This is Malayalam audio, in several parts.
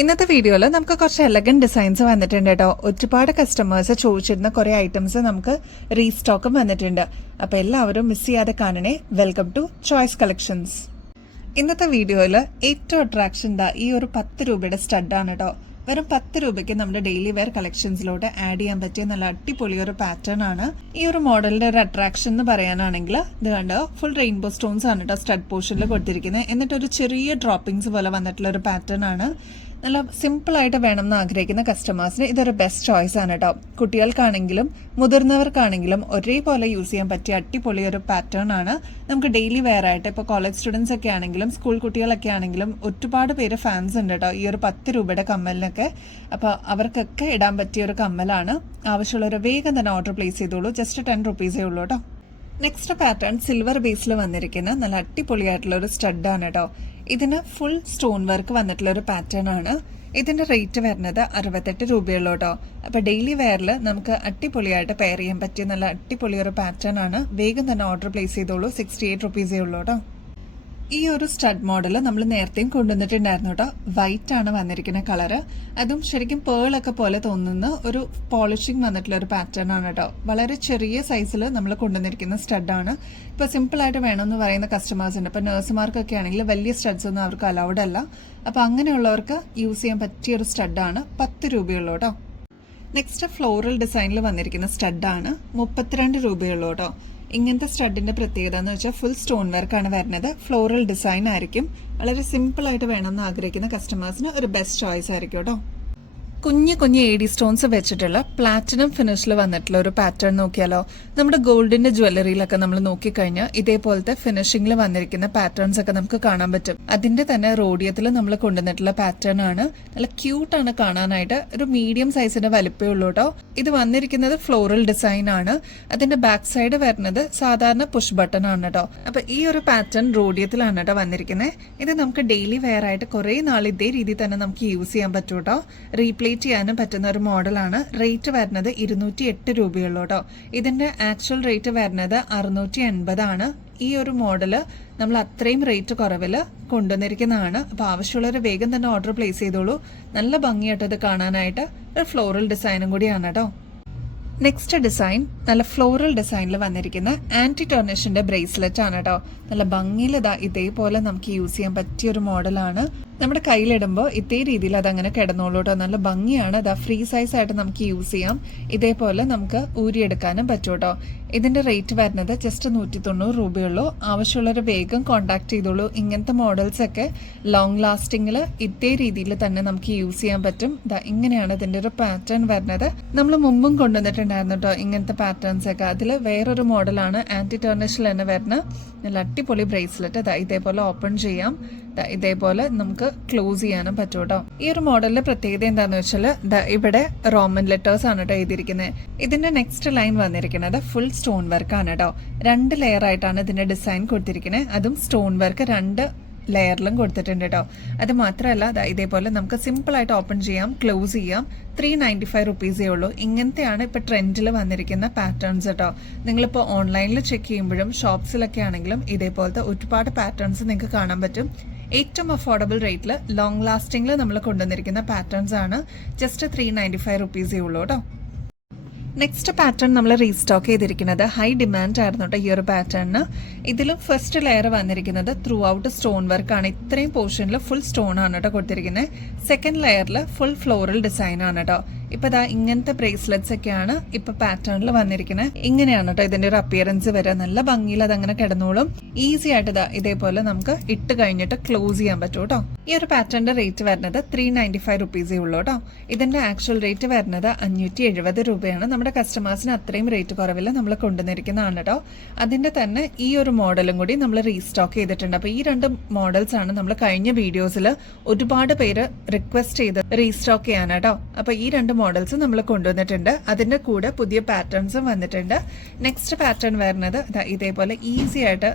ഇന്നത്തെ വീഡിയോയിൽ നമുക്ക് കുറച്ച് എലഗന്റ് ഡിസൈൻസ് വന്നിട്ടുണ്ട് കേട്ടോ. ഒരുപാട് കസ്റ്റമേഴ്സ് ചോദിച്ചിരുന്ന കുറേ ഐറ്റംസ് നമുക്ക് റീസ്റ്റോക്കും വന്നിട്ടുണ്ട്. അപ്പോൾ എല്ലാവരും മിസ് ചെയ്യാതെ കാണണേ. Welcome to choice collections. ഇന്നത്തെ വീഡിയോയിൽ ഏറ്റവും അട്രാക്ഷൻ ഈ ഒരു 10 രൂപയുടെ സ്റ്റഡാണ് കേട്ടോ. വെറും 10 രൂപയ്ക്ക് നമ്മുടെ ഡെയിലി വെയർ കളക്ഷൻസിലോട്ട് ആഡ് ചെയ്യാൻ പറ്റിയ നല്ല അടിപൊളി ഒരു പാറ്റേൺ ആണ്. ഈ ഒരു മോഡലിന്റെ ഒരു അട്രാക്ഷൻ എന്ന് പറയാനാണെങ്കിൽ ഇത് കണ്ടോ, ഫുൾ റെയിൻബോ സ്റ്റോൺസ് ആണ് കേട്ടോ സ്റ്റഡ് പോർഷനിൽ കൊടുത്തിരിക്കുന്നത്. എന്നിട്ട് ഒരു ചെറിയ ഡ്രോപ്പിംഗ്സ് പോലെ വന്നിട്ടുള്ള ഒരു പാറ്റേൺ ആണ്. നല്ല സിമ്പിൾ ആയിട്ട് വേണം എന്ന് ആഗ്രഹിക്കുന്ന കസ്റ്റമേഴ്സിന് ഇതൊരു ബെസ്റ്റ് ചോയ്സ് ആണ് കേട്ടോ. കുട്ടികൾക്കാണെങ്കിലും മുതിർന്നവർക്കാണെങ്കിലും ഒരേപോലെ യൂസ് ചെയ്യാൻ പറ്റിയ അടിപൊളി ഒരു പാറ്റേൺ ആണ്. നമുക്ക് ഡെയിലി വെയർ ആയിട്ട് ഇപ്പോൾ കോളേജ് സ്റ്റുഡൻസ് ഒക്കെ ആണെങ്കിലും സ്കൂൾ കുട്ടികളൊക്കെ ആണെങ്കിലും ഒരുപാട് പേര് ഫാൻസ് ഉണ്ട് കേട്ടോ ഈ ഒരു 10 രൂപയുടെ കമ്മലിനൊക്കെ. അപ്പോൾ അവർക്കൊക്കെ ഇടാൻ പറ്റിയ ഒരു കമ്മലാണ്. ആവശ്യമുള്ളവർ വേഗം തന്നെ ഓർഡർ പ്ലേസ് ചെയ്തോളൂ. ജസ്റ്റ് 10 റുപ്പീസേ ഉള്ളൂ കേട്ടോ. നെക്സ്റ്റ് പാറ്റേൺ സിൽവർ ബേസിൽ വന്നിരിക്കുന്ന നല്ല അടിപൊളിയായിട്ടുള്ള ഒരു സ്റ്റഡാണ് കേട്ടോ. ഇതിന് ഫുൾ സ്റ്റോൺ വർക്ക് വന്നിട്ടുള്ള ഒരു പാറ്റേൺ ആണ്. ഇതിന്റെ റേറ്റ് വരുന്നത് 68 രൂപയുള്ളൂ കേട്ടോ. അപ്പൊ ഡെയിലി വെയറിൽ നമുക്ക് അടിപൊളിയായിട്ട് പെയർ ചെയ്യാൻ പറ്റിയ നല്ല അടിപൊളി ഒരു പാറ്റേൺ ആണ്. വേഗം തന്നെ ഓർഡർ പ്ലേസ് ചെയ്തോളൂ. 68 റുപ്പീസേ ഉള്ളൂ കേട്ടോ. ഈ ഒരു സ്റ്റഡ് മോഡൽ നമ്മൾ നേരത്തെയും കൊണ്ടുവന്നിട്ടുണ്ടായിരുന്നു കേട്ടോ. വൈറ്റ് ആണ് വന്നിരിക്കുന്ന കളറ്. അതും ശരിക്കും പേളൊക്കെ പോലെ തോന്നുന്ന ഒരു പോളിഷിംഗ് വന്നിട്ടുള്ള ഒരു പാറ്റേൺ ആണ് കേട്ടോ. വളരെ ചെറിയ സൈസിൽ നമ്മൾ കൊണ്ടുവന്നിരിക്കുന്ന സ്റ്റഡാണ്. ഇപ്പോൾ സിമ്പിളായിട്ട് വേണമെന്ന് പറയുന്ന കസ്റ്റമേഴ്സ് ഉണ്ട്. ഇപ്പോൾ നഴ്സുമാർക്കൊക്കെ ആണെങ്കിൽ വലിയ സ്റ്റഡ്സ് ഒന്നും അവർക്ക് അലൗഡ് അല്ല. അപ്പോൾ അങ്ങനെയുള്ളവർക്ക് യൂസ് ചെയ്യാൻ പറ്റിയ ഒരു സ്റ്റഡാണ്. 10 രൂപയുള്ളൂ കേട്ടോ. നെക്സ്റ്റ് ഫ്ലോറൽ ഡിസൈനിൽ വന്നിരിക്കുന്ന സ്റ്റഡാണ്. 32 രൂപയുള്ളൂ കേട്ടോ. ഇങ്ങനത്തെ സ്റ്റഡിന്റെ പ്രത്യേകത എന്ന് വെച്ചാൽ ഫുൾ സ്റ്റോൺ വർക്കാണ് വരുന്നത്. ഫ്ലോറൽ ഡിസൈൻ ആയിരിക്കും. വളരെ സിമ്പിൾ ആയിട്ട് വേണമെന്ന് ആഗ്രഹിക്കുന്ന കസ്റ്റമേഴ്സിന് ഒരു ബെസ്റ്റ് ചോയ്സ് ആയിരിക്കും കേട്ടോ. കുഞ്ഞു കുഞ്ഞു AD സ്റ്റോൺസ് വെച്ചിട്ടുള്ള പ്ലാറ്റിനം ഫിനിഷിൽ വന്നിട്ടുള്ള ഒരു പാറ്റേൺ നോക്കിയാലോ. നമ്മുടെ ഗോൾഡിന്റെ ജ്വല്ലറിയിലൊക്കെ നമ്മൾ നോക്കിക്കഴിഞ്ഞാൽ ഇതേപോലത്തെ ഫിനിഷിംഗിൽ വന്നിരിക്കുന്ന പാറ്റേൺസ് ഒക്കെ നമുക്ക് കാണാൻ പറ്റും. അതിന്റെ തന്നെ റോഡിയത്തിൽ നമ്മൾ കൊണ്ടുവന്നിട്ടുള്ള പാറ്റേൺ ആണ്. നല്ല ക്യൂട്ടാണ് കാണാനായിട്ട്. ഒരു മീഡിയം സൈസിന്റെ വലിപ്പേ ഉള്ളൂ കേട്ടോ. ഇത് വന്നിരിക്കുന്നത് ഫ്ലോറൽ ഡിസൈൻ ആണ്. അതിന്റെ ബാക്ക് സൈഡ് വരുന്നത് സാധാരണ പുഷ് ബട്ടൺ ആണ് കേട്ടോ. അപ്പൊ ഈ ഒരു പാറ്റേൺ റോഡിയത്തിലാണ് കേട്ടോ വന്നിരിക്കുന്നത്. ഇത് നമുക്ക് ഡെയിലി വെയർ ആയിട്ട് കുറെ നാൾ ഇതേ രീതിയിൽ തന്നെ നമുക്ക് യൂസ് ചെയ്യാൻ പറ്റും കേട്ടോ. റീപ്ലേസ് ചെയ്യാനും പറ്റുന്ന ഒരു മോഡലാണ്. റേറ്റ് വരുന്നത് 208 രൂപയുള്ളൂ കേട്ടോ. ഇതിന്റെ ആക്ച്വൽ റേറ്റ് വരുന്നത് 680 ആണ്. ഈ ഒരു മോഡല് നമ്മൾ അത്രയും റേറ്റ് കുറവിൽ കൊണ്ടുവന്നിരിക്കുന്നതാണ്. അപ്പോൾ ആവശ്യമുള്ളവർ വേഗം തന്നെ ഓർഡർ പ്ലേസ് ചെയ്തോളൂ. നല്ല ഭംഗിയായിട്ട് ഇത് കാണാനായിട്ട്. ഒരു ഫ്ലോറൽ ഡിസൈനും കൂടിയാണ് കേട്ടോ. നെക്സ്റ്റ് ഡിസൈൻ നല്ല ഫ്ലോറൽ ഡിസൈനിൽ വന്നിരിക്കുന്ന ആന്റി ടർണിഷിന്റെ ബ്രേസ്ലെറ്റ് ആണ് കേട്ടോ. നല്ല ഭംഗിയിൽ ഇതേപോലെ നമുക്ക് യൂസ് ചെയ്യാൻ പറ്റിയ ഒരു മോഡലാണ്. നമ്മുടെ കയ്യിലിടുമ്പോൾ ഇതേ രീതിയിൽ അതങ്ങനെ കിടന്നോളൂ കേട്ടോ. നല്ല ഭംഗിയാണ്. ഫ്രീ സൈസ് ആയിട്ട് നമുക്ക് യൂസ് ചെയ്യാം. ഇതേപോലെ നമുക്ക് ഊരിയെടുക്കാനും പറ്റും കേട്ടോ. ഇതിന്റെ റേറ്റ് വരുന്നത് ജസ്റ്റ് 190 രൂപയുള്ളൂ. ആവശ്യമുള്ളവർ വേഗം കോൺടാക്ട് ചെയ്തോളൂ. ഇങ്ങനത്തെ മോഡൽസ് ഒക്കെ ലോങ് ലാസ്റ്റിംഗിൽ ഇതേ രീതിയിൽ തന്നെ നമുക്ക് യൂസ് ചെയ്യാൻ പറ്റും. ഇങ്ങനെയാണ് ഇതിന്റെ ഒരു പാറ്റേൺ വരുന്നത്. നമ്മൾ മുമ്പും കൊണ്ടുവന്നിട്ടുണ്ടായിരുന്നു കേട്ടോ ഇങ്ങനത്തെ പാറ്റേൺസ് ഒക്കെ. അതിൽ വേറൊരു മോഡലാണ് ആന്റി ടർണിഷിൽ തന്നെ വരുന്ന നല്ല അടിപൊളി ബ്രേസ്ലെറ്റ്. ഇതേപോലെ ഓപ്പൺ ചെയ്യാം. ഇതേപോലെ നമുക്ക് ക്ലോസ് ചെയ്യാനും പറ്റും കേട്ടോ. ഈ ഒരു മോഡലിന്റെ പ്രത്യേകത എന്താന്ന് വെച്ചാൽ ഇവിടെ റോമൻ ലെറ്റേഴ്സ് ആണ് കേട്ടോ എഴുതിയിരിക്കുന്നത്. ഇതിന്റെ നെക്സ്റ്റ് ലൈൻ വന്നിരിക്കുന്നത് ഫുൾ സ്റ്റോൺ വർക്ക് ആണ് കേട്ടോ. 2 ലെയർ ആയിട്ടാണ് ഇതിന്റെ ഡിസൈൻ കൊടുത്തിരിക്കുന്നത്. അതും സ്റ്റോൺ വർക്ക് 2 ലെയറിലും കൊടുത്തിട്ടുണ്ട് കേട്ടോ. അത് മാത്രമല്ല ഇതേപോലെ നമുക്ക് സിമ്പിൾ ആയിട്ട് ഓപ്പൺ ചെയ്യാം, ക്ലോസ് ചെയ്യാം. 395 റുപ്പീസേ ഉള്ളൂ. ഇങ്ങനത്തെയാണ് ഇപ്പൊ ട്രെൻഡിൽ വന്നിരിക്കുന്ന പാറ്റേൺസ് കേട്ടോ. നിങ്ങളിപ്പോൾ ഓൺലൈനിൽ ചെക്ക് ചെയ്യുമ്പോഴും ഷോപ്സിലൊക്കെ ആണെങ്കിലും ഇതേപോലത്തെ ഒരുപാട് പാറ്റേൺസ് നിങ്ങൾക്ക് കാണാൻ പറ്റും. ഏറ്റവും അഫോർഡബിൾ റേറ്റിൽ ലോങ് ലാസ്റ്റിംഗിൽ നമ്മൾ കൊണ്ടുവന്നിരിക്കുന്ന പാറ്റേൺസ് ആണ്. ജസ്റ്റ് 395 റുപ്പീസേ ഉള്ളൂ കേട്ടോ. നെക്സ്റ്റ് പാറ്റേൺ നമ്മൾ റീസ്റ്റോക്ക് ചെയ്തിരിക്കുന്നത് ഹൈ ഡിമാൻഡ് ആയിരുന്നു കേട്ടോ ഈ ഒരു പാറ്റേണിന്. ഇതിലും ഫസ്റ്റ് ലെയർ വന്നിരിക്കുന്നത് ത്രൂ ഔട്ട് സ്റ്റോൺ വർക്കാണ്. ഇത്രയും പോർഷനിൽ ഫുൾ സ്റ്റോൺ ആണ് കേട്ടോ കൊടുത്തിരിക്കുന്നത്. സെക്കൻഡ് ലെയറിൽ ഫുൾ ഫ്ലോറൽ ഡിസൈൻ ആണ് കേട്ടോ. ഇപ്പൊ ഇങ്ങനത്തെ ബ്രേസ്ലെറ്റ്സ് ഒക്കെയാണ് ഇപ്പൊ പാറ്റേണിൽ വന്നിരിക്കുന്നത്. ഇങ്ങനെയാണ് കേട്ടോ ഇതിന്റെ ഒരു അപ്പിയറൻസ് വരെ. നല്ല ഭംഗിയിൽ അതങ്ങനെ കിടന്നോളും. ഈസി ആയിട്ട് ഇതേപോലെ നമുക്ക് ഇട്ട് കഴിഞ്ഞിട്ട് ക്ലോസ് ചെയ്യാൻ പറ്റും കേട്ടോ. ഈ ഒരു പാറ്റേണിന്റെ റേറ്റ് വരുന്നത് 395 റുപ്പീസേ ഉള്ളൂ കേട്ടോ. ഇതിന്റെ ആക്ച്വൽ റേറ്റ് വരുന്നത് 570 രൂപയാണ്. നമ്മുടെ കസ്റ്റമേഴ്സിന് അത്രയും റേറ്റ് കുറവില്ല നമ്മൾ കൊണ്ടുവന്നിരിക്കുന്നതാണ് കേട്ടോ. അതിന്റെ തന്നെ ഈ ഒരു മോഡലും കൂടി നമ്മൾ റീസ്റ്റോക്ക് ചെയ്തിട്ടുണ്ട്. അപ്പൊ ഈ 2 മോഡൽസ് ആണ് നമ്മൾ കഴിഞ്ഞ വീഡിയോസിൽ ഒരുപാട് പേര് റിക്വസ്റ്റ് ചെയ്ത് റീസ്റ്റോക്ക് ചെയ്യാനാട്ടോ. അപ്പൊ ഈ 2 മോഡൽസ് നമ്മൾ കൊണ്ടുവന്നിട്ടുണ്ട്. അതിന്റെ കൂടെ പുതിയ പാറ്റേൺസും വന്നിട്ടുണ്ട്. നെക്സ്റ്റ് പാറ്റേൺ വരുന്നത് ഇതേപോലെ ഈസി ആയിട്ട്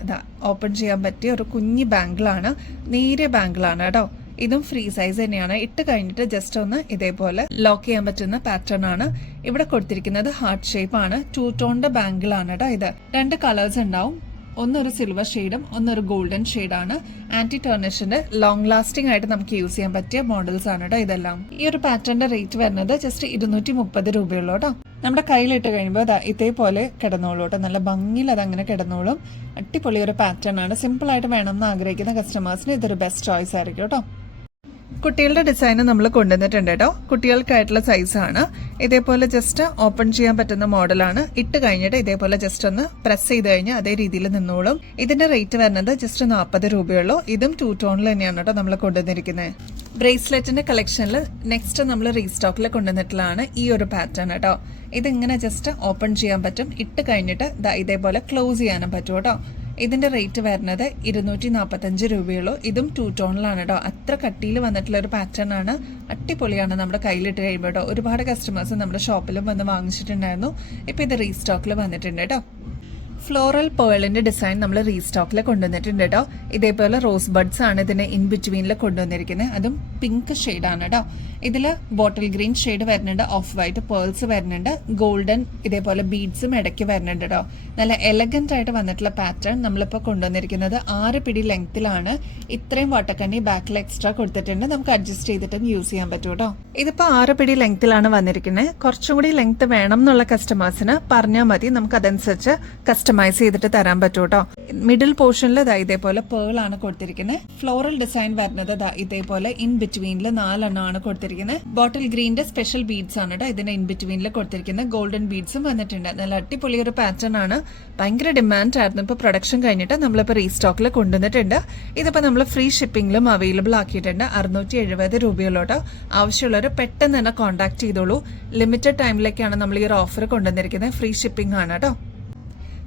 ഓപ്പൺ ചെയ്യാൻ പറ്റിയ ഒരു കുഞ്ഞി ബാങ്കിളാണ്. നേരിയ ബാങ്കിളാണ് കേട്ടോ. ഇതും ഫ്രീ സൈസ് തന്നെയാണ്. ഇട്ട് കഴിഞ്ഞിട്ട് ജസ്റ്റ് ഒന്ന് ഇതേപോലെ ലോക്ക് ചെയ്യാൻ പറ്റുന്ന പാറ്റേൺ ആണ്. ഇവിടെ കൊടുത്തിരിക്കുന്നത് ഹാർട്ട് ഷേപ്പ് ആണ്. 2 ടോണിന്റെ ബാങ്കിളാണ് കേട്ടോ. ഇത് 2 കളേഴ്സ് ഉണ്ടാവും. ഒന്നൊരു സിൽവർ ഷെയ്ഡും ഒന്നൊരു ഗോൾഡൻ ഷെയ്ഡാണ്. ആന്റി ടേർണിഷിന്റെ ലോങ് ലാസ്റ്റിംഗ് ആയിട്ട് നമുക്ക് യൂസ് ചെയ്യാൻ പറ്റിയ മോഡൽസ് ആണ് കേട്ടോ ഇതെല്ലാം. ഈ ഒരു പാറ്റേണിന്റെ റേറ്റ് വരുന്നത് ജസ്റ്റ് 230 രൂപയുള്ളൂ കേട്ടോ. നമ്മുടെ കയ്യിലിട്ട് കഴിയുമ്പോൾ ഇതേപോലെ കിടന്നോളൂ കേട്ടോ. നല്ല ഭംഗിയിൽ അതങ്ങനെ കിടന്നോളും. അടിപൊളി ഒരു പാറ്റേൺ ആണ്. സിമ്പിൾ ആയിട്ട് വേണമെന്ന് ആഗ്രഹിക്കുന്ന കസ്റ്റമേഴ്സിന് ഇതൊരു ബെസ്റ്റ് ചോയ്സ് ആയിരിക്കും കേട്ടോ. കുട്ടികളുടെ ഡിസൈൻ നമ്മൾ കൊണ്ടുവന്നിട്ടുണ്ട് കേട്ടോ. കുട്ടികൾക്കായിട്ടുള്ള സൈസാണ്. ഇതേപോലെ ജസ്റ്റ് ഓപ്പൺ ചെയ്യാൻ പറ്റുന്ന മോഡലാണ്. ഇട്ട് കഴിഞ്ഞിട്ട് ഇതേപോലെ ജസ്റ്റ് ഒന്ന് പ്രസ് ചെയ്ത് കഴിഞ്ഞാൽ അതേ രീതിയിൽ നിന്നോളും. ഇതിന്റെ റേറ്റ് വരുന്നത് ജസ്റ്റ് 40 രൂപയുള്ളൂ. ഇതും 2 ടോണിൽ തന്നെയാണ് കേട്ടോ നമ്മൾ കൊണ്ടുവന്നിരിക്കുന്നത്. ബ്രേസ്ലെറ്റിന്റെ കളക്ഷനിൽ നെക്സ്റ്റ് നമ്മൾ റീസ്റ്റോക്കിൽ കൊണ്ടുവന്നിട്ടുള്ളതാണ് ഈ ഒരു പാറ്റേൺ കേട്ടോ. ഇതിങ്ങനെ ജസ്റ്റ് ഓപ്പൺ ചെയ്യാൻ പറ്റും. ഇട്ട് കഴിഞ്ഞിട്ട് ഇതേപോലെ ക്ലോസ് ചെയ്യാനും പറ്റും കേട്ടോ. ഇതിന്റെ റേറ്റ് വരുന്നത് 245 രൂപയുള്ളൂ. ഇതും 2 ടോണിലാണ് കേട്ടോ. അത്ര കട്ടിയിൽ വന്നിട്ടുള്ള ഒരു പാറ്റേൺ ആണ്. അടിപൊളിയാണ് നമ്മുടെ കയ്യിലിട്ട് കഴിയുമ്പോൾ കേട്ടോ. ഒരുപാട് കസ്റ്റമേഴ്സ് നമ്മുടെ ഷോപ്പിലും വന്ന് വാങ്ങിച്ചിട്ടുണ്ടായിരുന്നു. ഇപ്പൊ ഇത് റീസ്റ്റോക്കിൽ വന്നിട്ടുണ്ട് കേട്ടോ. ഫ്ലോറൽ പേളിന്റെ ഡിസൈൻ നമ്മൾ റീസ്റ്റോക്കിൽ കൊണ്ടുവന്നിട്ടുണ്ട് കേട്ടോ. ഇതേപോലെ റോസ് ബഡ്സ് ആണ് ഇതിന് ഇൻ ബിറ്റ്വീനിൽ കൊണ്ടുവന്നിരിക്കുന്നത്. അതും പിങ്ക് ഷെയ്ഡാണ് കേട്ടോ. ഇതില് ബോട്ടിൽ ഗ്രീൻ ഷെയ്ഡ് വരുന്നുണ്ട്, ഓഫ് വൈറ്റ് പേൾസ് വരുന്നുണ്ട്, ഗോൾഡൻ ഇതേപോലെ ബീഡ്സും ഇടയ്ക്ക് വരുന്നുണ്ട് കേട്ടോ. നല്ല എലഗന്റ് ആയിട്ട് വന്നിട്ടുള്ള പാറ്റേൺ നമ്മളിപ്പോൾ കൊണ്ടുവന്നിരിക്കുന്നത് 6 പിടി ലെങ്ത്തിലാണ്. ഇത്രയും വട്ടക്കണ്ണി ബാക്കിൽ എക്സ്ട്രാ കൊടുത്തിട്ടുണ്ട്. നമുക്ക് അഡ്ജസ്റ്റ് ചെയ്തിട്ടും യൂസ് ചെയ്യാൻ പറ്റും കേട്ടോ. ഇതിപ്പോ 6 പിടി ലെങ്ത്തിലാണ് വന്നിരിക്കുന്നത്. കുറച്ചും കൂടി ലെങ്ത് വേണം എന്നുള്ള കസ്റ്റമേഴ്സിന് പറഞ്ഞാൽ മതി. നമുക്ക് അതനുസരിച്ച് കസ്റ്റമൈസ് ചെയ്തിട്ട് തരാൻ പറ്റും കേട്ടോ. മിഡിൽ പോർഷനിൽ ഇതേപോലെ പേൾ ആണ് കൊടുത്തിരിക്കുന്നത്. ഫ്ലോറൽ ഡിസൈൻ വരുന്നത് ഇതേപോലെ ഇൻ ബിറ്റ്വീനിൽ 4 എണ്ണമാണ് കൊടുത്തിരിക്കുന്നത്. ബോട്ടിൽ ഗ്രീന്റെ സ്പെഷ്യൽ ബീഡ്സ് ആണ് കേട്ടോ ഇതിന്റെ ഇൻ ബിറ്റ്വീനിൽ കൊടുത്തിരിക്കുന്നത്. ഗോൾഡൻ ബീഡ്സും വന്നിട്ടുണ്ട്. നല്ല അടിപൊളി ഒരു പാറ്റേൺ ആണ്. ഭയങ്കര ഡിമാൻഡ് ആയിരുന്നു. ഇപ്പൊ പ്രൊഡക്ഷൻ കഴിഞ്ഞിട്ട് നമ്മളിപ്പോ റീസ്റ്റോക്കിൽ കൊണ്ടുവന്നിട്ടുണ്ട്. ഇതിപ്പോ നമ്മൾ ഫ്രീ ഷിപ്പിംഗിലും അവൈലബിൾ ആക്കിയിട്ടുണ്ട്. 670 രൂപയുള്ളൂട്ടോ. ആവശ്യമുള്ളവർ പെട്ടെന്ന് തന്നെ കോൺടാക്ട് ചെയ്തോളൂ. ലിമിറ്റഡ് ടൈമിലേക്കാണ് നമ്മൾ ഈ ഒരു ഓഫർ കൊണ്ടുവന്നിരിക്കുന്നത്. ഫ്രീ ഷിപ്പിംഗ് ആണ് കേട്ടോ.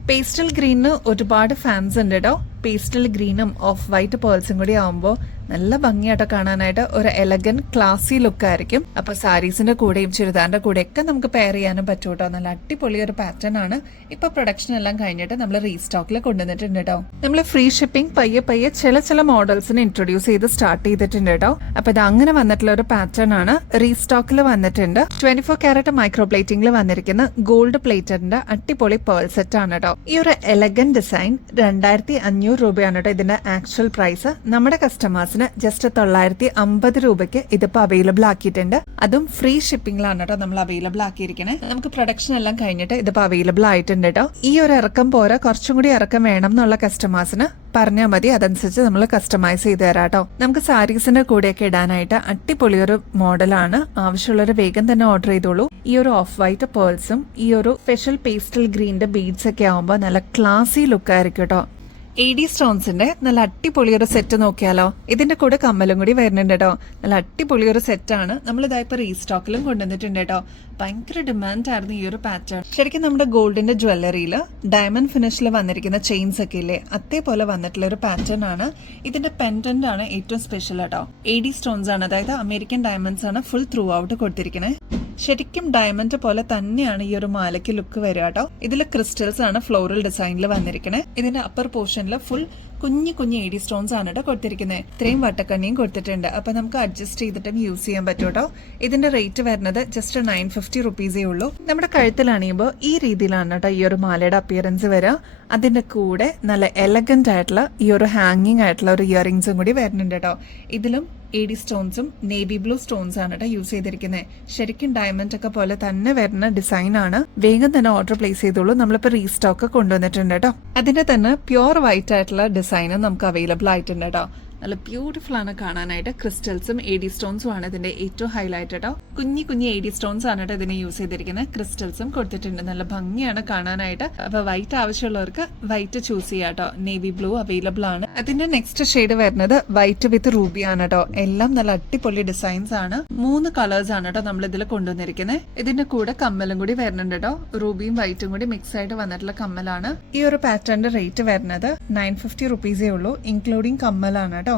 പേസ്റ്റൽ ഗ്രീനിന് ഒരുപാട് ഫാൻസ് ഉണ്ട് കേട്ടോ. പേസ്റ്റൽ ഗ്രീനും ഓഫ് വൈറ്റ് പേൾസും കൂടി ആവുമ്പോൾ നല്ല ഭംഗിയായിട്ട് കാണാനായിട്ട് ഒരു എലഗന്റ് ക്ലാസി ലുക്ക് ആയിരിക്കും. അപ്പൊ സാരീസിന്റെ കൂടെയും ചുരിദാറിന്റെ കൂടെയൊക്കെ നമുക്ക് പെയർ ചെയ്യാനും പറ്റും കേട്ടോ. നല്ല അടിപൊളി ഒരു പാറ്റേൺ ആണ്. ഇപ്പൊ പ്രൊഡക്ഷൻ എല്ലാം കഴിഞ്ഞിട്ട് നമ്മൾ റീസ്റ്റോക്കിൽ കൊണ്ടുവന്നിട്ടുണ്ട് കേട്ടോ. നമ്മൾ ഫ്രീ ഷിപ്പിംഗ് പയ്യെ ചില മോഡൽസിന് ഇൻട്രൊഡ്യൂസ് ചെയ്ത് സ്റ്റാർട്ട് ചെയ്തിട്ടുണ്ട് കേട്ടോ. അപ്പൊ ഇത് അങ്ങനെ വന്നിട്ടുള്ള ഒരു പാറ്റേൺ ആണ്. റീസ്റ്റോക്കിൽ വന്നിട്ടുണ്ട്. 24 കാരറ്റ് മൈക്രോ പ്ലേറ്റിംഗിൽ വന്നിരിക്കുന്ന ഗോൾഡ് പ്ലേറ്റഡിന്റെ അടിപൊളി പേൾ സെറ്റ് ആണ് കേട്ടോ. ഈ ഒരു എലഗന്റ് ഡിസൈൻ 2500 രൂപയാണ് കേട്ടോ ഇതിന്റെ ആക്ച്വൽ പ്രൈസ്. നമ്മുടെ കസ്റ്റമേഴ്സിന് ജസ്റ്റ് 950 രൂപയ്ക്ക് ഇതിപ്പോ അവൈലബിൾ ആക്കിയിട്ടുണ്ട്. അതും ഫ്രീ ഷിപ്പിംഗിലാണ് കേട്ടോ നമ്മൾ അവൈലബിൾ ആക്കിയിരിക്കുന്നത്. നമുക്ക് പ്രൊഡക്ഷൻ എല്ലാം കഴിഞ്ഞിട്ട് ഇതിപ്പോ അവൈലബിൾ ആയിട്ടുണ്ട് കേട്ടോ. ഈ ഒരു ഇറക്കം പോരാ, കുറച്ചും കൂടി ഇറക്കം വേണം എന്നുള്ള കസ്റ്റമേഴ്സിന് പറഞ്ഞാൽ മതി. അതനുസരിച്ച് നമ്മൾ കസ്റ്റമൈസ് ചെയ്ത് തരാം കേട്ടോ. നമുക്ക് സാരീസിന്റെ കൂടെയൊക്കെ ഇടാനായിട്ട് അടിപൊളി ഒരു മോഡലാണ്. ആവശ്യമുള്ളവർ വേഗം തന്നെ ഓർഡർ ചെയ്തോളൂ. ഈ ഒരു ഓഫ് വൈറ്റ് പേൾസും ഈ ഒരു സ്പെഷ്യൽ പേസ്റ്റൽ ഗ്രീന്റെ ബീഡ്സ് ഒക്കെ ആവുമ്പോൾ നല്ല ക്ലാസി ലുക്ക് ആയിരിക്കും കേട്ടോ. AD സ്റ്റോൺസിന്റെ നല്ല അടിപൊളി ഒരു സെറ്റ് നോക്കിയാലോ. ഇതിന്റെ കൂടെ കമ്മലും കൂടി വരുന്നുണ്ട് കേട്ടോ. നല്ല അടിപൊളി ഒരു സെറ്റാണ്. നമ്മളിതാ ഇപ്പൊ റീസ്റ്റോക്കിലും കൊണ്ടുവന്നിട്ടുണ്ട് കേട്ടോ. ഭയങ്കര ഡിമാൻഡ് ആയിരുന്നു ഈ ഒരു പാറ്റേൺ. ശരിക്കും നമ്മുടെ ഗോൾഡിന്റെ ജ്വല്ലറിയിൽ ഡയമണ്ട് ഫിനിഷിൽ വന്നിരിക്കുന്ന ചെയിൻസ് ഒക്കെ ഇല്ലേ, അതേപോലെ വന്നിട്ടുള്ള ഒരു പാറ്റേൺ ആണ്. ഇതിന്റെ പെൻഡന്റ് ആണ് ഏറ്റവും സ്പെഷ്യൽ കേട്ടോ. AD സ്റ്റോൺസ് ആണ്, അതായത് അമേരിക്കൻ ഡയമണ്ട്സ് ആണ് ഫുൾ ത്രൂ ഔട്ട് കൊടുത്തിരിക്കുന്നത്. ശരിക്കും ഡയമണ്ട് പോലെ തന്നെയാണ് ഈ ഒരു മാലയ്ക്ക് ലുക്ക് വരിക കേട്ടോ. ഇതിൽ ക്രിസ്റ്റൽസ് ആണ് ഫ്ലോറൽ ഡിസൈനിൽ വന്നിരിക്കുന്നത്. ഇതിന്റെ അപ്പർ പോർഷനിൽ ഫുൾ കുഞ്ഞു AD സ്റ്റോൺസ് ആണ് കേട്ടോ കൊടുത്തിരിക്കുന്നത്. ഇത്രയും വട്ടക്കണ്ണിയും കൊടുത്തിട്ടുണ്ട്. അപ്പൊ നമുക്ക് അഡ്ജസ്റ്റ് ചെയ്തിട്ടും യൂസ് ചെയ്യാൻ പറ്റും കേട്ടോ. ഇതിന്റെ റേറ്റ് വരുന്നത് ജസ്റ്റ് 950 റുപ്പീസേ ഉള്ളൂ. നമ്മുടെ കഴുത്തിലാണിയുമ്പോൾ ഈ രീതിയിലാണ് കേട്ടോ ഈ ഒരു മാലയുടെ അപ്പിയറൻസ് വരിക. അതിന്റെ കൂടെ നല്ല എലഗന്റ് ആയിട്ടുള്ള ഈ ഒരു ഹാങ്ങിങ് ആയിട്ടുള്ള ഒരു ഇയറിംഗ്സും കൂടി വരുന്നുണ്ട് കേട്ടോ. ഇതിലും AD സ്റ്റോൺസും നേവി ബ്ലൂ സ്റ്റോൺസ് ആണ് കേട്ടോ യൂസ് ചെയ്തിരിക്കുന്നത്. ശരിക്കും ഡയമണ്ട് ഒക്കെ പോലെ തന്നെ വരുന്ന ഡിസൈൻ ആണ്. വേഗം തന്നെ ഓർഡർ പ്ലേസ് ചെയ്തോളൂ. നമ്മളിപ്പോ റീസ്റ്റോക്ക് കൊണ്ടുവന്നിട്ടുണ്ട് കേട്ടോ. അതിന്റെ തന്നെ പ്യുവർ വൈറ്റ് ആയിട്ടുള്ള ഡിസൈനും നമുക്ക് അവൈലബിൾ ആയിട്ടുണ്ട് കേട്ടോ. നല്ല ബ്യൂട്ടിഫുൾ ആണ് കാണാനായിട്ട്. ക്രിസ്റ്റൽസും AD സ്റ്റോൺസും ആണ് ഇതിന്റെ ഏറ്റവും ഹൈലൈറ്റ് കേട്ടോ. കുഞ്ഞു AD സ്റ്റോൺസ് ആണ് കേട്ടോ ഇതിനെ യൂസ് ചെയ്തിരിക്കുന്നത്. ക്രിസ്റ്റൽസും കൊടുത്തിട്ടുണ്ട്. നല്ല ഭംഗിയാണ് കാണാനായിട്ട്. അപ്പൊ വൈറ്റ് ആവശ്യമുള്ളവർക്ക് വൈറ്റ് ചൂസ് ചെയ്യാം കേട്ടോ. നേവി ബ്ലൂ അവൈലബിൾ ആണ്. അതിന്റെ നെക്സ്റ്റ് ഷെയ്ഡ് വരുന്നത് വൈറ്റ് വിത്ത് റൂബി ആണ് കേട്ടോ. എല്ലാം നല്ല അടിപൊളി ഡിസൈൻസ് ആണ്. 3 കളേഴ്സ് ആണ് കേട്ടോ നമ്മൾ ഇതിൽ കൊണ്ടുവന്നിരിക്കുന്നത്. ഇതിന്റെ കൂടെ കമ്മലും കൂടി വരുന്നുണ്ട് കേട്ടോ. റൂബിയും വൈറ്റും കൂടി മിക്സ് ആയിട്ട് വന്നിട്ടുള്ള കമ്മലാണ്. ഈ ഒരു പാറ്റേണിന്റെ റേറ്റ് വരുന്നത് 950 റുപ്പീസേ ഉള്ളൂ, ഇൻക്ലൂഡിംഗ് കമ്മലാണ് കേട്ടോ.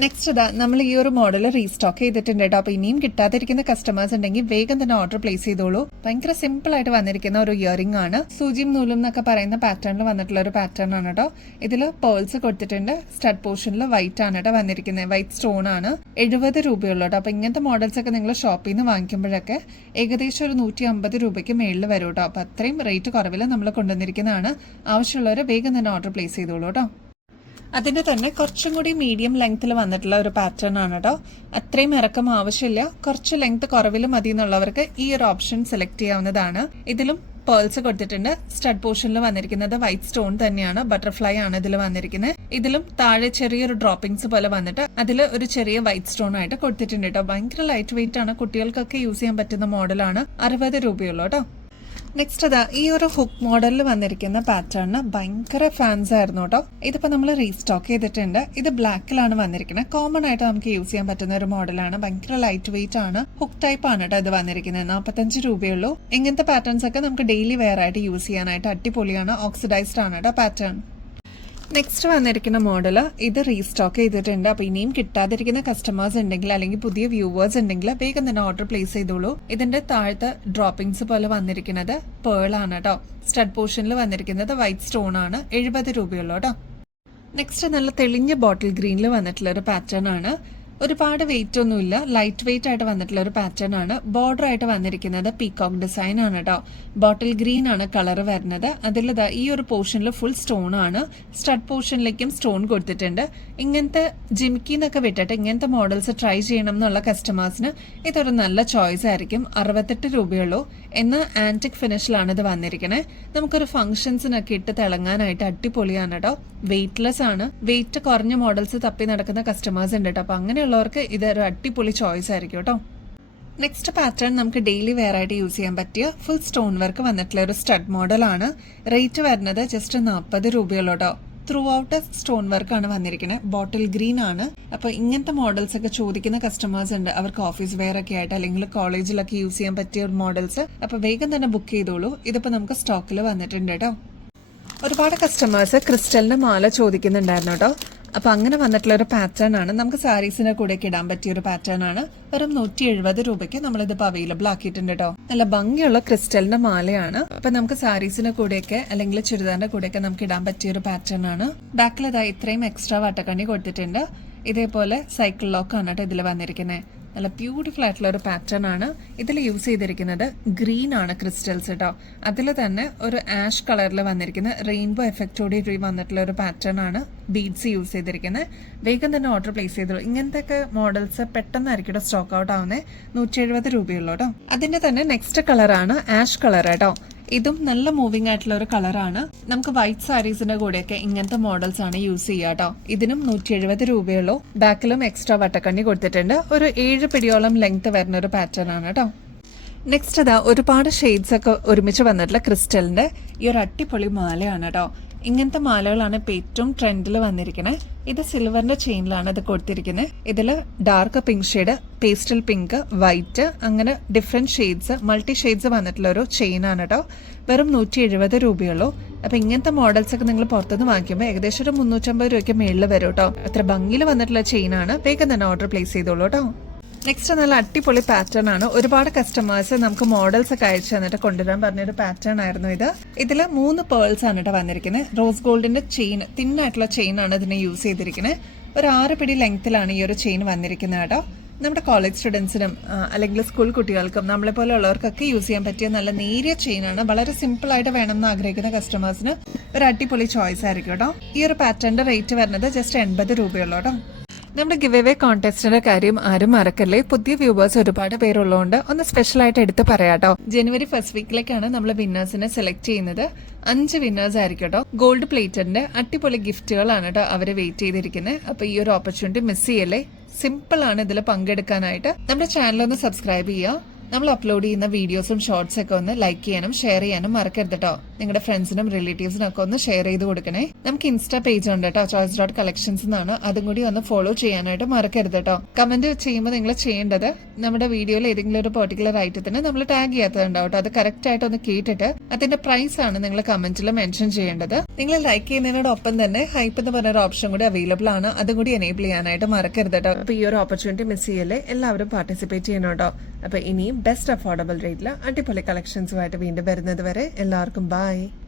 നെക്സ്റ്റ് ഇതാ നമ്മൾ ഈ ഒരു മോഡൽ റീസ്റ്റോക്ക് ചെയ്തിട്ടുണ്ട് കേട്ടോ. അപ്പൊ ഇനിയും കിട്ടാതിരിക്കുന്ന കസ്റ്റമേഴ്സ് ഉണ്ടെങ്കിൽ വേഗം തന്നെ ഓർഡർ പ്ലേസ് ചെയ്തോളൂ. ഭയങ്കര സിമ്പിൾ ആയിട്ട് വന്നിരിക്കുന്ന ഒരു ഇയറിംഗ് ആണ്. സൂചിയും നൂലും എന്നൊക്കെ പറയുന്ന പാറ്റേണിൽ വന്നിട്ടുള്ള ഒരു പാറ്റേൺ ആണ് കേട്ടോ. ഇതിൽ പേൾസ് കൊടുത്തിട്ടുണ്ട്. സ്റ്റഡ് പോർഷനിൽ വൈറ്റ് ആണ് കേട്ടോ വന്നിരിക്കുന്നത്. വൈറ്റ് സ്റ്റോൺ ആണ്. 70 രൂപയുള്ളൂ കേട്ടോ. അപ്പൊ ഇങ്ങനത്തെ മോഡൽസ് ഒക്കെ നിങ്ങൾ ഷോപ്പിൽ നിന്ന് വാങ്ങിക്കുമ്പോഴൊക്കെ ഏകദേശം ഒരു 150 രൂപയ്ക്ക് മേളിൽ വരും കേട്ടോ. അപ്പൊ അത്രയും റേറ്റ് കുറവിൽ നമ്മൾ കൊണ്ടുവന്നിരിക്കുന്നതാണ്. ആവശ്യമുള്ളവർ വേഗം തന്നെ ഓർഡർ പ്ലേസ് ചെയ്തോളൂ കേട്ടോ. അതിന്റെ തന്നെ കുറച്ചും കൂടി മീഡിയം ലെങ്ത്തിൽ വന്നിട്ടുള്ള ഒരു പാറ്റേൺ ആണ് കേട്ടോ. അത്രയും ഇറക്കം ആവശ്യമില്ല, കുറച്ച് ലെങ്ത് കുറവിൽ മതി എന്നുള്ളവർക്ക് ഈ ഒരു ഓപ്ഷൻ സെലക്ട് ചെയ്യാവുന്നതാണ്. ഇതിലും പേൾസ് കൊടുത്തിട്ടുണ്ട്. സ്റ്റഡ് പോർഷനിൽ വന്നിരിക്കുന്നത് വൈറ്റ് സ്റ്റോൺ തന്നെയാണ്. ബട്ടർഫ്ലൈ ആണ് ഇതിൽ വന്നിരിക്കുന്നത്. ഇതിലും താഴെ ചെറിയൊരു ഡ്രോപ്പിംഗ്സ് പോലെ വന്നിട്ട് അതിൽ ഒരു ചെറിയ വൈറ്റ് സ്റ്റോൺ ആയിട്ട് കൊടുത്തിട്ടുണ്ട് കേട്ടോ. ഭയങ്കര ലൈറ്റ് വെയിറ്റ് ആണ്. കുട്ടികൾക്കൊക്കെ യൂസ് ചെയ്യാൻ പറ്റുന്ന മോഡലാണ്. 60 രൂപയുള്ളൂ കേട്ടോ. നെക്സ്റ്റ് അതാ ഈ ഒരു ഹുക്ക് മോഡലിൽ വന്നിരിക്കുന്ന പാറ്റേണിന് ഭയങ്കര ഫാൻസ് ആയിരുന്നു കേട്ടോ. ഇതിപ്പോ നമ്മൾ റീസ്റ്റോക്ക് ചെയ്തിട്ടുണ്ട്. ഇത് ബ്ലാക്കിലാണ് വന്നിരിക്കുന്നത്. കോമൺ ആയിട്ട് നമുക്ക് യൂസ് ചെയ്യാൻ പറ്റുന്ന ഒരു മോഡലാണ്. ഭയങ്കര ലൈറ്റ് വെയിറ്റ് ആണ്. ഹുക്ക് ടൈപ്പ് ആണ് കേട്ടോ ഇത് വന്നിരിക്കുന്നത്. 45 രൂപയുള്ളൂ. ഇങ്ങനത്തെ പാറ്റേൺസ് ഒക്കെ നമുക്ക് ഡെയിലി വെയർ ആയിട്ട് യൂസ് ചെയ്യാനായിട്ട് അടിപൊളിയാണ്. ഓക്സിഡൈസ്ഡ് ആണ് കേട്ടോ പാറ്റേൺ. നെക്സ്റ്റ് വന്നിരിക്കുന്ന മോഡൽ ഇത് റീസ്റ്റോക്ക് ചെയ്തിട്ടുണ്ട്. അപ്പൊ ഇനിയും കിട്ടാതിരിക്കുന്ന കസ്റ്റമേഴ്സ് ഉണ്ടെങ്കിൽ അല്ലെങ്കിൽ പുതിയ വ്യൂവേഴ്സ് ഉണ്ടെങ്കിൽ വേഗം തന്നെ ഓർഡർ പ്ലേസ് ചെയ്തോളൂ. ഇതിന്റെ താഴത്തെ ഡ്രോപ്പിംഗ്സ് പോലെ വന്നിരിക്കുന്നത് പേൾ ആണ് കേട്ടോ. സ്റ്റഡ് പോർഷനിൽ വന്നിരിക്കുന്നത് വൈറ്റ് സ്റ്റോൺ ആണ്. 70 രൂപയുള്ളൂ കേട്ടോ. നെക്സ്റ്റ് നല്ല തെളിഞ്ഞ ബോട്ടിൽ ഗ്രീനിൽ വന്നിട്ടുള്ള ഒരു പാറ്റേൺ ആണ്. ഒരുപാട് വെയിറ്റ് ഒന്നുമില്ല, ലൈറ്റ് വെയിറ്റ് ആയിട്ട് വന്നിട്ടുള്ള ഒരു പാറ്റേൺ ആണ്. ബോർഡർ ആയിട്ട് വന്നിരിക്കുന്നത് പീകോക്ക് ഡിസൈൻ ആണ് കേട്ടോ. ബോട്ടിൽ ഗ്രീൻ ആണ് കളർ വരുന്നത്. അതിൽ ഈ ഒരു പോർഷനിൽ ഫുൾ സ്റ്റോൺ ആണ്. സ്റ്റഡ് പോർഷനിലേക്കും സ്റ്റോൺ കൊടുത്തിട്ടുണ്ട്. ഇങ്ങനത്തെ ജിമിക്കിന്നൊക്കെ വിട്ടിട്ട് ഇങ്ങനത്തെ മോഡൽസ് ട്രൈ ചെയ്യണം എന്നുള്ള കസ്റ്റമേഴ്സിന് ഇതൊരു നല്ല ചോയ്സ് ആയിരിക്കും. 68 രൂപയുള്ളൂ. എന്നാൽ ആന്റിക് ഫിനിഷിലാണ് ഇത് വന്നിരിക്കുന്നത്. നമുക്കൊരു ഫംഗ്ഷൻസിനൊക്കെ ഇട്ട് തിളങ്ങാനായിട്ട് അടിപൊളിയാണ് കേട്ടോ. വെയിറ്റ്ലെസ് ആണ്. വെയിറ്റ് കുറഞ്ഞ മോഡൽസ് തപ്പി നടക്കുന്ന കസ്റ്റമേഴ്സ് ഉണ്ട് കേട്ടോ. അപ്പൊ അങ്ങനെയുള്ളവർക്ക് ഇതൊരു അടിപൊളി ചോയ്സ് ആയിരിക്കും കേട്ടോ. നെക്സ്റ്റ് പാറ്റേൺ നമുക്ക് ഡെയിലി വെയർ ആയിട്ട് യൂസ് ചെയ്യാൻ പറ്റിയ ഫുൾ സ്റ്റോൺ വർക്ക് വന്നിട്ടുള്ള ഒരു സ്റ്റഡ് മോഡലാണ്. റേറ്റ് വരുന്നത് ജസ്റ്റ് 40 രൂപയുള്ളൂ കേട്ടോ. ത്രൂ ഔട്ട് സ്റ്റോൺ വർക്ക് ആണ് വന്നിരിക്കുന്നത്. ബോട്ടിൽ ഗ്രീൻ ആണ്. അപ്പൊ ഇങ്ങനത്തെ മോഡൽസ് ഒക്കെ ചോദിക്കുന്ന കസ്റ്റമേഴ്സ് ഉണ്ട്. അവർക്ക് ഓഫീസ് വെയർ ഒക്കെ ആയിട്ട് അല്ലെങ്കിൽ കോളേജിലൊക്കെ യൂസ് ചെയ്യാൻ പറ്റിയ മോഡൽസ്. അപ്പൊ വേഗം തന്നെ ബുക്ക് ചെയ്തോളൂ. ഇതിപ്പോ നമുക്ക് സ്റ്റോക്കിൽ വന്നിട്ടുണ്ട് കേട്ടോ. ഒരുപാട് കസ്റ്റമേഴ്സ് ക്രിസ്റ്റലിന്റെ മാല ചോദിക്കുന്നുണ്ടായിരുന്നു കേട്ടോ. അപ്പൊ അങ്ങനെ വന്നിട്ടുള്ള ഒരു പാറ്റേൺ ആണ്. നമുക്ക് സാരീസിന്റെ കൂടെയൊക്കെ ഇടാൻ പറ്റിയ ഒരു പാറ്റേൺ ആണ്. വെറും 170 രൂപയ്ക്ക് നമ്മളിതിപ്പോ അവൈലബിൾ ആക്കിയിട്ടുണ്ട് കേട്ടോ. നല്ല ഭംഗിയുള്ള ക്രിസ്റ്റലിന്റെ മാലയാണ്. അപ്പൊ നമുക്ക് സാരീസിന്റെ കൂടെയൊക്കെ അല്ലെങ്കിൽ ചുരിദാറിന്റെ കൂടെയൊക്കെ നമുക്ക് ഇടാൻ പറ്റിയ ഒരു പാറ്റേൺ ആണ്. ബാക്കിൽ ഇതായി ഇത്രയും എക്സ്ട്രാ വട്ടക്കണ്ണി കൊടുത്തിട്ടുണ്ട്. ഇതേപോലെ സൈക്കിൾ ലോക്ക് ആണ് കേട്ടോ ഇതിൽ വന്നിരിക്കുന്നത്. നല്ല ബ്യൂട്ടിഫുൾ ആയിട്ടുള്ള ഒരു പാറ്റേൺ ആണ്. ഇതിൽ യൂസ് ചെയ്തിരിക്കുന്നത് ഗ്രീൻ ആണ് ക്രിസ്റ്റൽസ് കേട്ടോ. അതിൽ തന്നെ ഒരു ആഷ് കളറിൽ വന്നിരിക്കുന്ന റെയിൻബോ എഫക്റ്റോടെ വന്നിട്ടുള്ള ഒരു പാറ്റേൺ ആണ്. ബീഡ്സ് യൂസ് ചെയ്തിരിക്കുന്നത്. വേഗം തന്നെ ഓർഡർ പ്ലേസ് ചെയ്തോളൂ. ഇങ്ങനത്തെ ഒക്കെ മോഡൽസ് പെട്ടെന്നായിരിക്കും സ്റ്റോക്ക് ഔട്ട് ആവുന്നത്. 170 രൂപയുള്ളൂ കേട്ടോ. അതിന്റെ തന്നെ നെക്സ്റ്റ് കളറാണ് ആഷ് കളർ കേട്ടോ. ഇതും നല്ല മൂവിംഗ് ആയിട്ടുള്ള ഒരു കളറാണ്. നമുക്ക് വൈറ്റ് സാരീസിന്റെ കൂടെയൊക്കെ ഇങ്ങനത്തെ മോഡൽസ് ആണ് യൂസ് ചെയ്യുക കേട്ടോ. ഇതിനും 170 രൂപയുള്ളൂ. ബാക്കിലും എക്സ്ട്രാ വട്ടക്കണ്ണി കൊടുത്തിട്ടുണ്ട്. ഒരു 7 പിടിയോളം ലെങ്ത് വരുന്ന ഒരു പാറ്റേൺ ആണ് കേട്ടോ. നെക്സ്റ്റ് ഒരുപാട് ഷെയ്ഡ്സ് ഒക്കെ ഒരുമിച്ച് വന്നിട്ടുള്ള ക്രിസ്റ്റലിന്റെ ഈ ഒരു അടിപൊളി മാലയാണ് കേട്ടോ. ഇങ്ങനത്തെ മാലകളാണ് ഇപ്പൊ ഏറ്റവും ട്രെൻഡിൽ വന്നിരിക്കുന്നത്. ഇത് സിൽവറിന്റെ ചെയിനിലാണ് ഇത് കൊടുത്തിരിക്കുന്നത്. ഇതില് dark pink shade, pastel pink, white, അങ്ങനെ ഡിഫറെന്റ് ഷെയ്ഡ്സ്, മൾട്ടി ഷെയ്ഡ്സ് വന്നിട്ടുള്ള ഒരു ചെയിൻ ആണ് കേട്ടോ. വെറും 170 രൂപയുള്ളൂ. അപ്പൊ ഇങ്ങനത്തെ മോഡൽസ് ഒക്കെ നിങ്ങൾ പുറത്തുനിന്ന് വാങ്ങിക്കുമ്പോൾ ഏകദേശം ഒരു 350 രൂപയ്ക്ക് മേളിൽ വരും കേട്ടോ. അത്ര ഭംഗിയിൽ വന്നിട്ടുള്ള ചെയിൻ ആണ്. വേഗം തന്നെ ഓർഡർ പ്ലേസ് ചെയ്തോളൂ കേട്ടോ. നെക്സ്റ്റ് നല്ല അടിപൊളി പാറ്റേൺ ആണ്. ഒരുപാട് കസ്റ്റമേഴ്സ് നമുക്ക് മോഡൽസ് ഒക്കെ അയച്ചു തന്നിട്ട് കൊണ്ടുവരാൻ പറഞ്ഞൊരു പാറ്റേൺ ആയിരുന്നു ഇത്. ഇതില് 3 പേൾസ് ആണ് കേട്ടോ വന്നിരിക്കുന്നത്. റോസ് ഗോൾഡിന്റെ ചെയിൻ, തിന്നായിട്ടുള്ള ചെയിൻ ആണ് ഇതിനെ യൂസ് ചെയ്തിരിക്കുന്നത്. ഒരു 6 പിടി ലെങ്ത്തിലാണ് ഈ ഒരു ചെയിൻ വന്നിരിക്കുന്നത് കേട്ടോ. നമ്മുടെ കോളേജ് സ്റ്റുഡൻസിനും അല്ലെങ്കിൽ സ്കൂൾ കുട്ടികൾക്കും നമ്മളെ പോലെ ഉള്ളവർക്കൊക്കെ യൂസ് ചെയ്യാൻ പറ്റിയ നല്ല നേരിയ ചെയിൻ ആണ്. വളരെ സിമ്പിൾ ആയിട്ട് വേണമെന്ന് ആഗ്രഹിക്കുന്ന കസ്റ്റമേഴ്സിന് ഒരു അടിപൊളി ചോയ്സ് ആയിരിക്കും കേട്ടോ. ഈ ഒരു പാറ്റേണിന്റെ റേറ്റ് വരുന്നത് ജസ്റ്റ് 80 രൂപയുള്ളൂ കേട്ടോ. നമ്മുടെ ഗിവ് അവേ കോൺടെസ്റ്റിന്റെ കാര്യം ആരും മറക്കല്ലേ. പുതിയ വ്യൂവേഴ്സ് ഒരുപാട് പേരുള്ളതുകൊണ്ട് ഒന്ന് സ്പെഷ്യൽ ആയിട്ട് എടുത്ത് പറയാട്ടോ. ജനുവരി 1st വീക്കിലേക്കാണ് നമ്മൾ വിന്നേഴ്സിനെ സെലക്ട് ചെയ്യുന്നത്. 5 വിന്നേഴ്സ് ആയിരിക്കും കേട്ടോ. ഗോൾഡ് പ്ലേറ്ററിന്റെ അടിപൊളി ഗിഫ്റ്റുകളാണ് കേട്ടോ അവര് വെയിറ്റ് ചെയ്തിരിക്കുന്നത്. അപ്പൊ ഈ ഒരു ഓപ്പർച്യൂണിറ്റി മിസ് ചെയ്യല്ലേ. സിമ്പിൾ ആണ് ഇതിൽ പങ്കെടുക്കാനായിട്ട്. നമ്മുടെ ചാനൽ ഒന്ന് സബ്സ്ക്രൈബ് ചെയ്യുക. നമ്മൾ അപ്ലോഡ് ചെയ്യുന്ന വീഡിയോസും ഷോർട്സ് ഒക്കെ ഒന്ന് ലൈക്ക് ചെയ്യാനും ഷെയർ ചെയ്യാനും മറക്കരുത് കേട്ടോ. നിങ്ങളുടെ ഫ്രണ്ട്സിനും റിലേറ്റീവ്സിനും ഒക്കെ ഒന്ന് ഷെയർ ചെയ്ത് കൊടുക്കണേ. നമുക്ക് ഇൻസ്റ്റാ പേജ് ഉണ്ട് കേട്ടോ, choice.collections എന്നാണ്. അതും കൂടി ഒന്ന് ഫോളോ ചെയ്യാനായിട്ട് മറക്കരുത് കേട്ടോ. കമന്റ് ചെയ്യുമ്പോൾ നിങ്ങൾ ചെയ്യേണ്ടത് നമ്മുടെ വീഡിയോയിൽ ഏതെങ്കിലും ഒരു പെർട്ടിക്കുലർ ഐറ്റത്തിന് നമ്മൾ ടാഗ് ചെയ്യാത്തതുണ്ടാവും കേട്ടോ. അത് കറക്റ്റ് ആയിട്ട് ഒന്ന് കേട്ടിട്ട് അതിന്റെ പ്രൈസ് ആണ് നിങ്ങൾ കമന്റിൽ മെൻഷൻ ചെയ്യേണ്ടത്. നിങ്ങൾ ലൈക്ക് ചെയ്യുന്നതിനോടൊപ്പം തന്നെ ഹൈപ്പ് എന്ന് പറഞ്ഞൊരു ഓപ്ഷൻ കൂടി അവൈലബിൾ ആണ്. അതും കൂടി എനേബിൾ ചെയ്യാനായിട്ട് മറക്കരുത് കേട്ടോ. അപ്പൊ ഈ ഒരു ഓപ്പർച്യൂണിറ്റി മിസ് ചെയ്യല്ലേ, എല്ലാവരും പാർട്ടിസിപ്പേറ്റ് ചെയ്യണം കേട്ടോ. അപ്പൊ ഇനിയും ബെസ്റ്റ് അഫോർഡബിൾ റേറ്റിൽ അടിപൊളി കളക്ഷൻസുമായിട്ട് വീണ്ടും വരുന്നത് വരെ എല്ലാവർക്കും ബൈ.